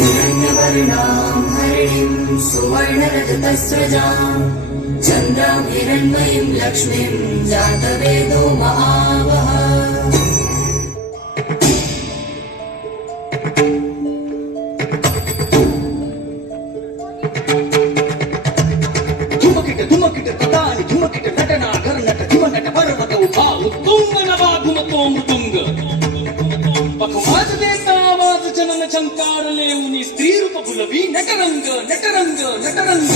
हिरण्यवर्णां हरिणीं सुवर्णरजतस्रजां चन्द्रां हिरण्मयीं लक्ष्मीं जातवेदो महावः। चंकार लेऊनी स्त्री रूप भुलवी नटरंग नटरंग नटरंग।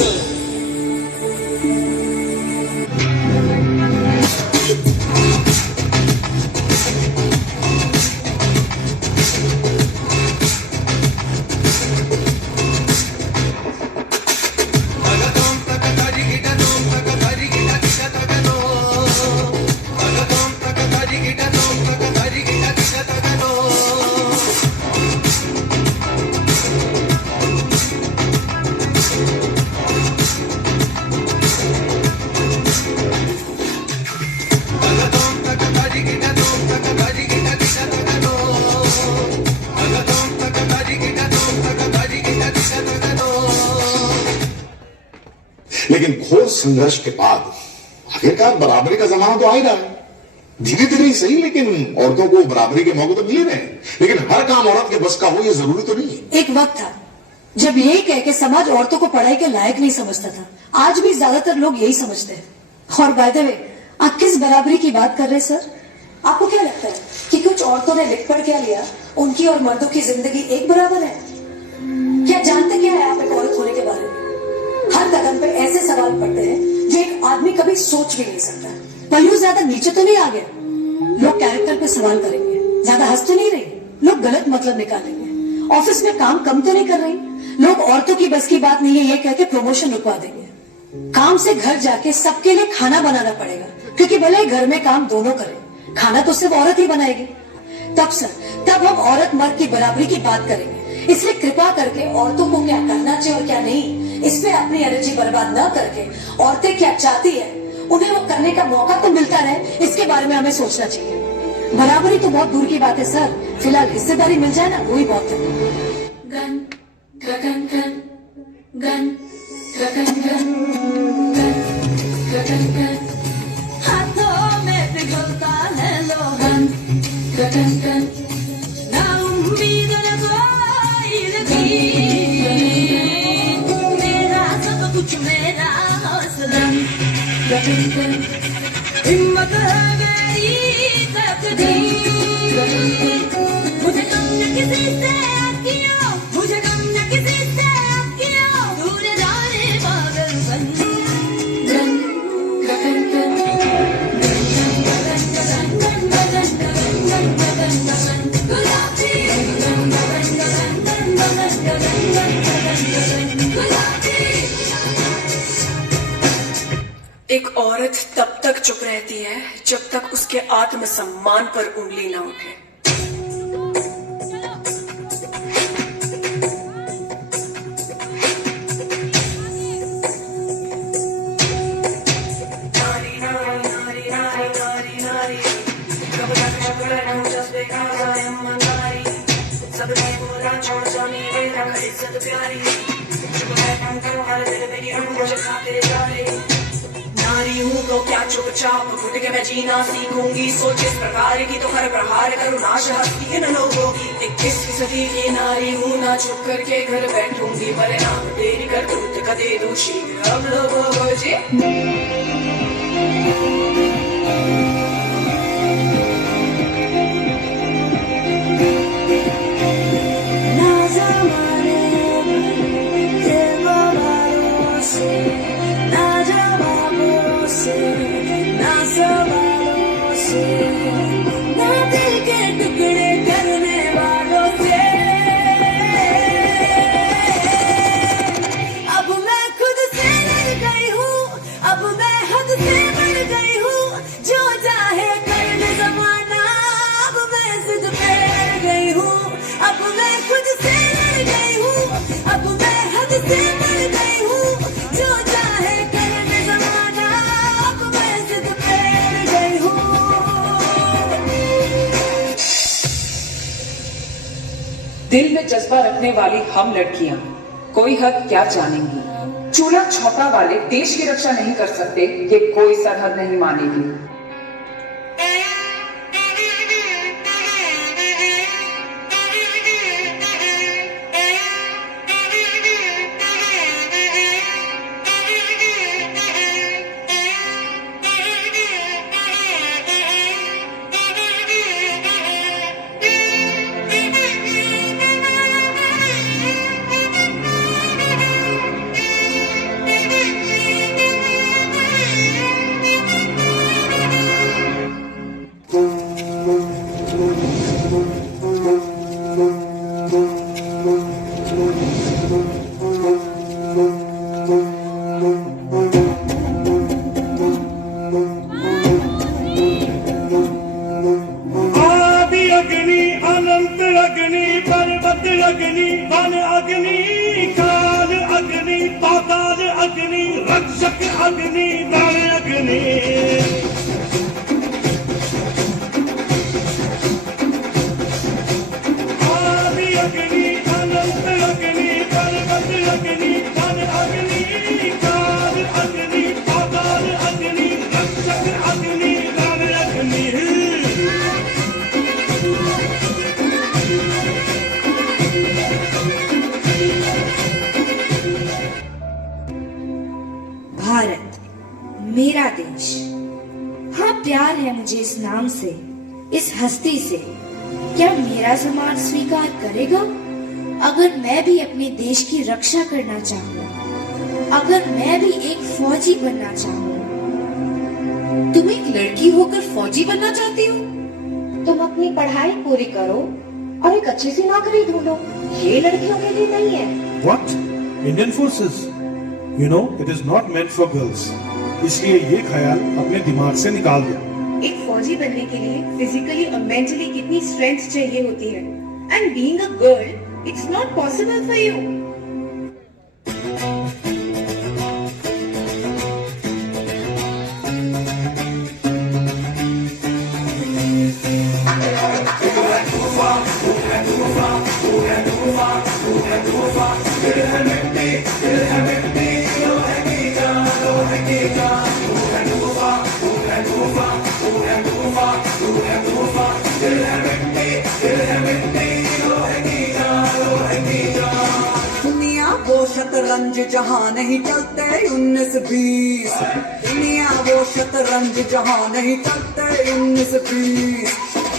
लेकिन घोर संघर्ष के बाद आखिरकार बराबरी का जमाना तो आ ही रहा है। धीरे धीरे ही सही, लेकिन औरतों को बराबरी के मौके तो मिले रहे हैं। लेकिन हर काम औरत के बस का हो ये जरूरी तो नहीं है। एक वक्त था जब यही कह के समाज औरतों को पढ़ाई के लायक नहीं समझता था। आज भी ज्यादातर लोग यही समझते हैं। और बाय द वे, आप किस बराबरी की बात कर रहे हैं सर? आपको क्या लगता है कि कुछ औरतों ने लिख पढ़ क्या लिया, उनकी और मर्दों की जिंदगी एक बराबर है? क्या जानते क्या है आप एक औरत होने के बारे में? हर कदम पे ऐसे सवाल पड़ते हैं जो एक आदमी कभी सोच भी नहीं सकता। पर यूं ज्यादा नीचे तो नहीं आ गया? लोग कैरेक्टर पे सवाल करेंगे, ज्यादा हंस तो नहीं रही, लोग गलत मतलब निकालेंगे, ऑफिस में काम कम तो नहीं कर रही, लोग औरतों की बस की बात नहीं है ये कह के प्रमोशन रुकवा देंगे, काम से घर जाके सबके लिए खाना बनाना पड़ेगा क्योंकि भले ही घर में काम दोनों करें, खाना तो सिर्फ औरत ही बनाएगी। तब हम औरत मर्द की बराबरी की बात करेंगे। इसलिए कृपा करके औरतों को क्या करना चाहिए और क्या नहीं, इसमें अपनी एनर्जी बर्बाद न करके औरतें क्या चाहती है उन्हें वो करने का मौका तो मिलता रहे, इसके बारे में हमें सोचना चाहिए। बराबरी तो बहुत दूर की बात है सर, फिलहाल हिस्सेदारी मिल जाए ना वही बहुत है। गन गगन गन गन गगन गन गन गगन गन हाथों में पिघलता है लोहन गगन गन ना उम्मीद न कोई मेरा सब कुछ मेरा हौसला गगन गन हिम्मत है मेरी तकदीर मुझे कम न किसी से आकियों मुझे कम न किसी से आकियों दूर जाने पागल बन गन गगन गन गगन गगन गगन गगन गगन गगन गुलाबी गगन गगन गगन गगन गगन गगन गुलाबी। एक औरत तब तक चुप रहती है जब तक उसके आत्मसम्मान पर उंगली न उठे। नारी नारी नारी नारी नारी नारी कब तक चुप रहूं just because I am a नारी सबने बोला छोड़ जाओ मेरे रख इज्जत प्यारी चुप बैठूं क्यों हर दिल मेरी रूह मुझे खातिर जा रही नारी हूँ तो क्या चुपचाप घुट के मैं जीना सीखूंगी सोच इस प्रकार की तो हर प्रहार करूँ नाश हस्ती इन लोगों की 21वीं सदी की नारी हूँ ना चुप करके घर बैठूंगी परिणाम तेरी करतूत का दे दूँ शीघ्र अब लोगों को जी। अब मैं खुद से लड़ गई दिल में जज्बा रखने वाली हम लड़कियां कोई हद क्या जानेंगी। चूल्हा छोटा वाले देश की रक्षा नहीं कर सकते, ये कोई सरहद नहीं मानेगी। आदि अग्नि अनंत अग्नि पर्वत अग्नि वन अग्नि काल अग्नि पाताल अग्नि रक्षक अग्नि दल अग्नि आदि अग्नि अनंत अग्नि पर्वत अग्नि वन अग्नि काल अग्नि पाताल अग्नि रक्षक अग्नि दल अग्नि। भारत मेरा देश, हाँ प्यार है मुझे इस नाम से, इस हस्ती से। क्या मेरा समाज स्वीकार करेगा अगर मैं भी अपने देश की रक्षा करना चाहूँ, अगर मैं भी एक फौजी बनना चाहूँ? तुम एक लड़की होकर फौजी बनना चाहती हो? तुम अपनी पढ़ाई पूरी करो और एक अच्छी सी नौकरी ढूंढो, ये लड़कियों के लिए नहीं है। What? Indian forces? You know, it is not meant for girls. इसलिए ये ख्याल अपने दिमाग से निकाल दिया। एक फौजी बनने के लिए फिजिकली और मेंटली कितनी स्ट्रेंथ चाहिए होती है, and being a girl it's not possible for you. दुनिया वो शतरंज जहाँ नहीं चलते 19-20, दुनिया वो शतरंज जहाँ नहीं चलते 19-20।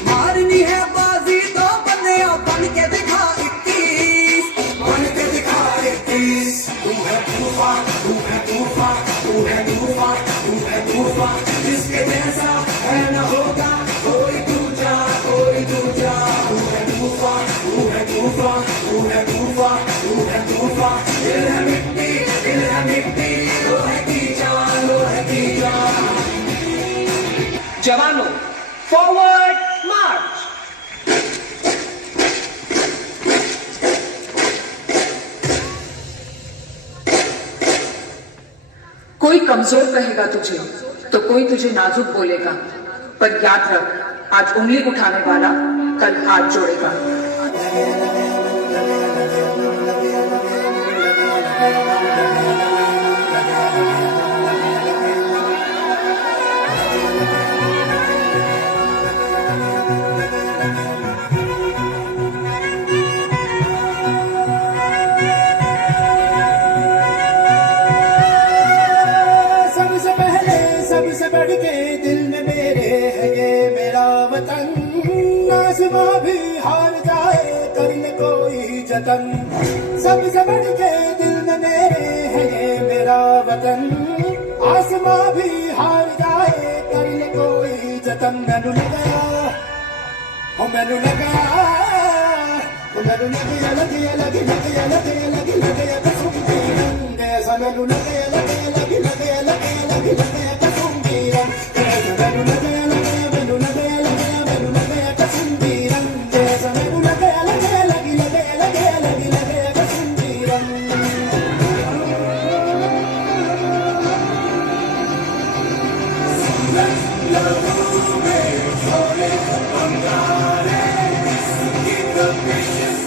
मारनी है बाजी तो बने बन के दिखा 21, बन के दिखा 21। तू है तूफान, तू है तूफान, तू है तूफान, तू है तूफान, जिसके जैसा है न होगा कोई दूजा, कोई दूजा। तू है तूफान, तू है तूफान, तू है तूफान, तू है तूफान। दिल है मिट्टी, दिल है मिट्टी, लोहे की जान, लोहे की जान। जवानों, फॉरवर्ड मार्च। कोई कमजोर कहेगा तुझे तो कोई तुझे नाजुक बोलेगा, पर याद रख आज उंगली उठाने वाला कल हाथ जोड़ेगा। सबसे बढ़ के दिल में मेरे है ये मेरा वतन, आसमां भी हार जाए कर ले कोई जतन। सबसे बढ़ के दिल में मेरे है ये मेरा वतन, आसमां भी हार जाए कर ले कोई जतन। मैनू लगा ओ मैनू लगा ओ मैनू लगे लगे लगे लगे लगे लगे लगे कसम दी रंग ऐसा। मैनू लगे लगे लगे लगे लगे लगे लगे Keep the precious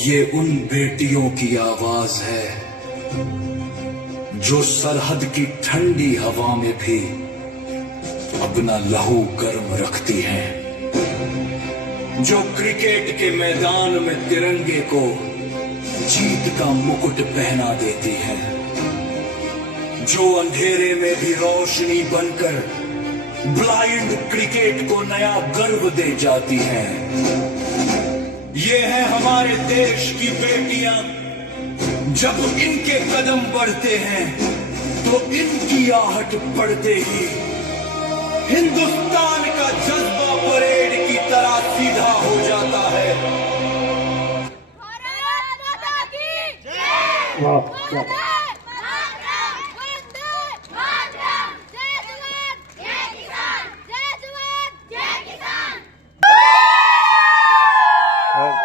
ये उन बेटियों की आवाज है जो सरहद की ठंडी हवा में भी अपना लहू गर्म रखती हैं, जो क्रिकेट के मैदान में तिरंगे को जीत का मुकुट पहना देती हैं, जो अंधेरे में भी रोशनी बनकर ब्लाइंड क्रिकेट को नया गर्व दे जाती हैं। ये है हमारे देश की बेटियां, जब इनके कदम बढ़ते हैं तो इनकी आहट पड़ते ही हिंदुस्तान का जज्बा परेड की तरह सीधा हो जाता है। वाह, वाह।